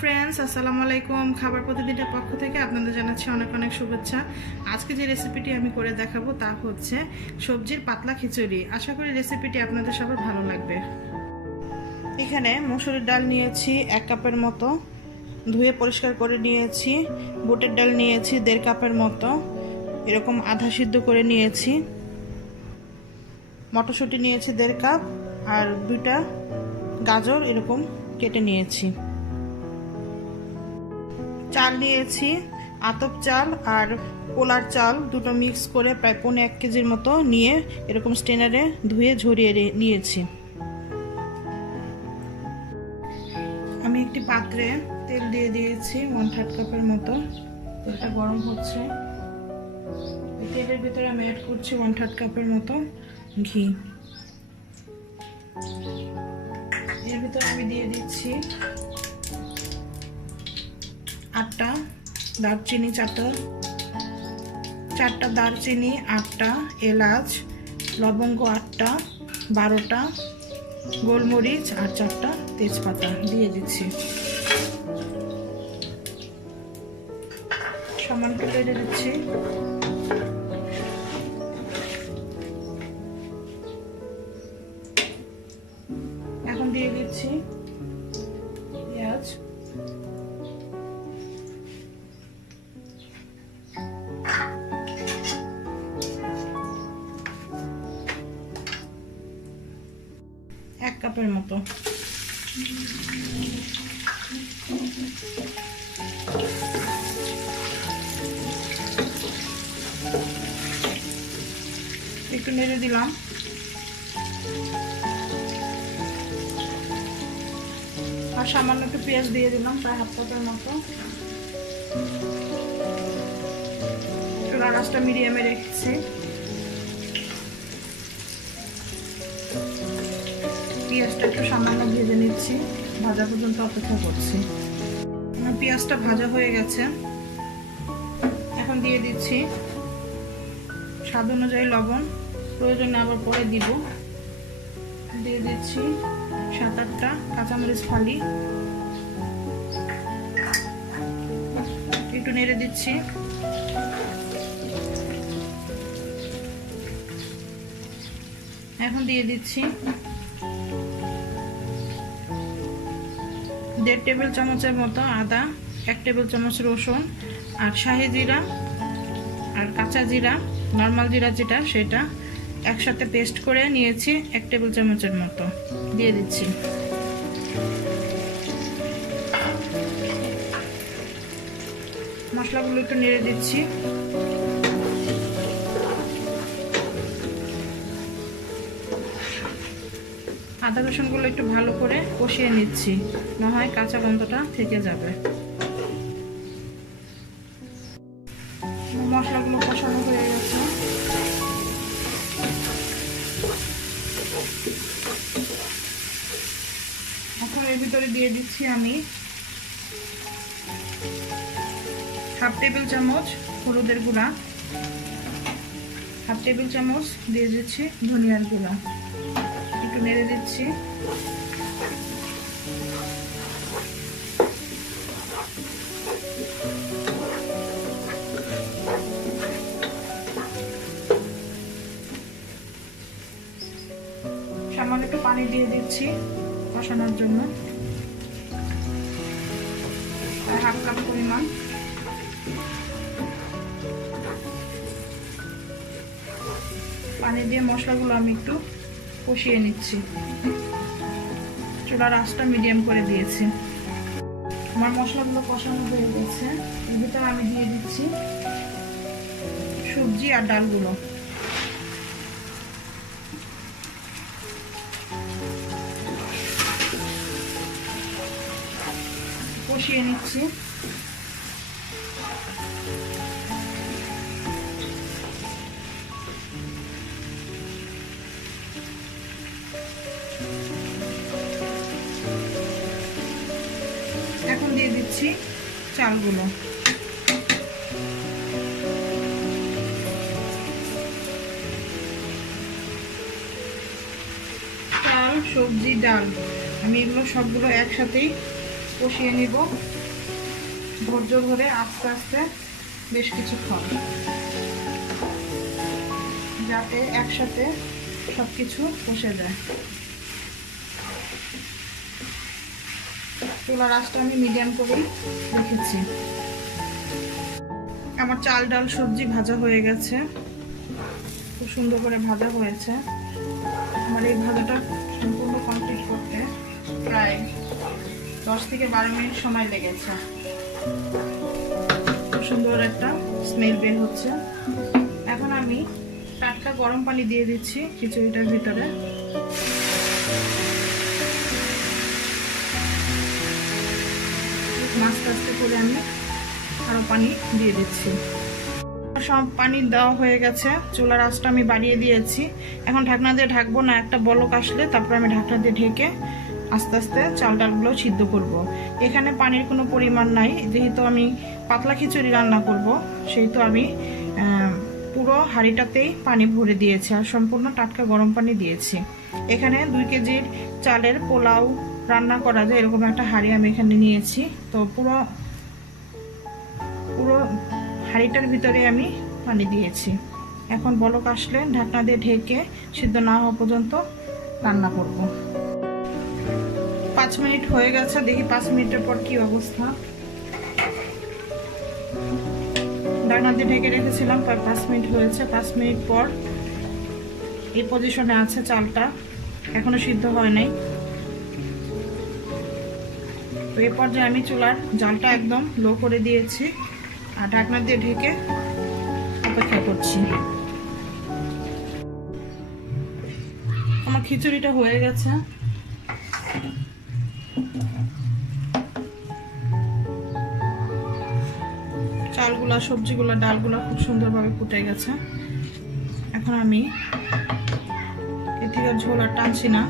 Friends আসসালামুয়ালাইকুম খাবার প্রতিদিনের পক্ষ থেকে আপনাদের জানাচ্ছি অনেক অনেক শুভেচ্ছা। আজকে যে রেসিপিটি আমি করে দেখাবো তা হচ্ছে সবজির পাতলা খিচুড়ি। আশা করি রেসিপিটি আপনাদের সবার ভালো লাগবে। এখানে মসুরের ডাল নিয়েছি 1 কাপের মতো, ধুয়ে পরিষ্কার করে নিয়েছি। বুটের ডাল নিয়েছি 1.5 কাপের মতো, এরকম আধা সিদ্ধ করে নিয়েছি। মটরশুঁটি নিয়েছি 1.5 কাপ, আর 2টা গাজর এরকম কেটে নিয়েছি। চাল নিয়েছি আতপ চাল আর পোলার চাল, দুটো মিক্স করে প্রায় 1.5 কেজির মতো নিয়ে এরকম স্ট্রেনারে ধুয়ে ঝরিয়ে নিয়েছি। আমি একটি পাত্রে তেল দিয়ে দিয়েছি 1/3 কাপের মতো। তেলটা গরম হচ্ছে, তেলের ভিতরে আমি অ্যাড করছি 1/3 কাপের মতো ঘি। এর ভিতরে আমি দিয়ে দিচ্ছি 8টা দারচিনি, 4টা দারচিনি, 8টা এলাচ, লবঙ্গ 8টা, 12টা গোলমরিচ আর 4টা তেজপাতা দিয়ে দিচ্ছি। সামান্য নেড়ে দিচ্ছি। এখন দিয়ে দিচ্ছি পেঁয়াজ, এক কাপের মতো। একটু নেড়ে দিলাম। আর সামান্য একটু পেঁয়াজ দিয়ে দিলাম, প্রায় 1/2 কাপের মতো। চুলার আঁচটা মিডিয়ামে রেখেছি। পেঁয়াজটা একটু সামান্য ভেজে নিচ্ছি, ভাজা পর্যন্ত অপেক্ষা করছি। পেঁয়াজটা ভাজা হয়ে গেছে। এখন দিয়ে দিচ্ছি স্বাদ অনুযায়ী লবণ, প্রয়োজনে আবার পরে দিব। দিয়ে দিচ্ছি 7-8টা কাঁচামরিচ ফালি, একটু নেড়ে দিচ্ছি। এখন দিয়ে দিচ্ছি 1.5 টেবিল চামচের মতো আদা, 1 টেবিল চামচ রসুন, আর শাহি জিরা আর কাঁচা জিরা, নর্মাল জিরা যেটা সেটা একসাথে পেস্ট করে নিয়েছি 1 টেবিল চামচের মতো দিয়ে দিচ্ছি। মশলাগুলো একটু নেড়ে দিচ্ছি। আদা রসুনগুলো একটু ভালো করে কষিয়ে নিচ্ছি, না হয় কাঁচা গন্ধটা থেকে যাবে। মশলাগুলো কষানো হয়ে গেছে। এখন এর ভিতরে দিয়ে দিচ্ছি আমি 1/2 টেবিল চামচ হলুদের গুঁড়া, 1/2 টেবিল চামচ দিয়ে দিচ্ছি ধনিয়ার গুঁড়া। একটু নেড়ে দিচ্ছি। সামান্য একটু পানি দিয়ে দিচ্ছি কষানোর জন্য, 1/2 কাপ পরিমাণ। পানি দিয়ে মশলাগুলো আমি একটু কষিয়ে নিচ্ছি। চুলার আঁচটা মিডিয়াম করে দিয়েছি। আমার মশলাগুলো কষানো হয়ে গেছে। এর ভিতরে আমি দিয়ে দিচ্ছি সবজি আর ডালগুলো। কষিয়ে নিচ্ছি। এখন দিয়ে দিচ্ছি চালগুলো। চাল, সবজি, ডাল আমি এগুলো সবগুলো একসাথেই কষিয়ে নিব ধৈর্য ধরে আস্তে আস্তে বেশ কিছুক্ষণ, যাতে একসাথে সবকিছু কষে যায়। চুলার আঁচটা আমি মিডিয়াম করেই রেখেছি। আমার চাল ডাল সবজি ভাজা হয়ে গেছে, খুব সুন্দর করে ভাজা হয়েছে। আমার এই ভাজাটা সম্পূর্ণ কমপ্লিট করতে প্রায় 10 থেকে 12 মিনিট সময় লেগেছে। খুব সুন্দর একটা স্মেল বের হচ্ছে। এখন আমি টাটকা গরম পানি দিয়ে দিচ্ছি খিচুড়িটার ভিতরে। আস্তে আস্তে করে আমি আরো পানি দিয়ে দিচ্ছি। সব পানি দেওয়া হয়ে গেছে, চুলার আঁচটা আমি বাড়িয়ে দিয়েছি। এখন ঢাকনা দিয়ে ঢাকবো না, একটা বলক আসলে তারপর আমি ঢাকনা দিয়ে ঢেকে আস্তে আস্তে চাল ডালগুলো সিদ্ধ করব। এখানে পানির কোনো পরিমাণ নাই, যেহেতু আমি পাতলা খিচুড়ি রান্না করব সেহেতু আমি পুরো হাঁড়িটাতেই পানি ভরে দিয়েছি আর সম্পূর্ণ টাটকা গরম পানি দিয়েছি। এখানে 2 কেজির চালের পোলাও রান্না করা যায় এরকম একটা হাঁড়ি আমি এখানে নিয়েছি। তো পুরো হাঁড়িটার ভিতরে আমি পানি দিয়েছি। এখন বলক আসলে ঢাকনা দিয়ে ঢেকে সিদ্ধ না হওয়া পর্যন্ত রান্না করব। 5 মিনিট হয়ে গেছে, দেখি 5 মিনিটের পর কি অবস্থা। ঢাকনা দিয়ে ঢেকে রেখেছিলাম, প্রায় 5 মিনিট হয়েছে। 5 মিনিট পর এই পজিশনে আছে চালটা, এখনো সিদ্ধ হয় নাই। তো এই পর্যায়ে আমি চুলার জালটা একদম লো করে দিয়েছি আর ঢাকনা দিয়ে ঢেকে অপেক্ষা করছি। আমার খিচুড়িটা হয়ে গেছে। চালগুলা, সবজিগুলা, ডালগুলা খুব সুন্দরভাবে ফুটে গেছে। এখন আমি এ থেকে ঝোল আর টানছি না,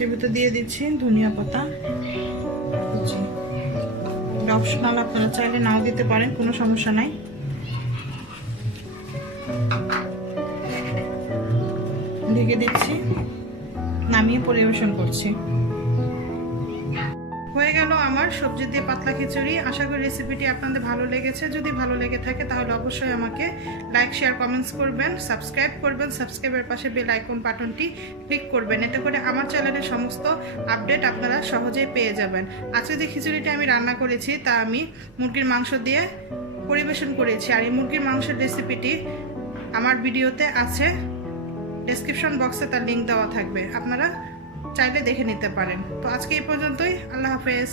এর ভিতরে দিয়ে দিচ্ছি ধনিয়া পাতা কুচি। অপশনাল, আপনারা চাইলে নাও দিতে পারেন, কোনো সমস্যা নাই। ঢেকে দিচ্ছি, নামিয়ে পরিবেশন করছি। হয়ে গেল আমার সবজি দিয়ে পাতলা খিচুড়ি। আশা করি রেসিপিটি আপনাদের ভালো লেগেছে। যদি ভালো লেগে থাকে তাহলে অবশ্যই আমাকে লাইক, শেয়ার, কমেন্টস করবেন, সাবস্ক্রাইব করবেন। সাবস্ক্রাইবের পাশে বেল আইকন বাটনটি ক্লিক করবেন, এতে করে আমার চ্যানেলের সমস্ত আপডেট আপনারা সহজেই পেয়ে যাবেন। আজকে যে খিচুড়িটা আমি রান্না করেছি তা আমি মুরগির মাংস দিয়ে পরিবেশন করেছি। আর এই মুরগির মাংসের রেসিপিটি আমার ভিডিওতে আছে, ডেসক্রিপশন বক্সে তার লিঙ্ক দেওয়া থাকবে, আপনারা চাইলে দেখে নিতে পারেন। তো আজকে এই পর্যন্তই, আল্লাহ হাফেজ।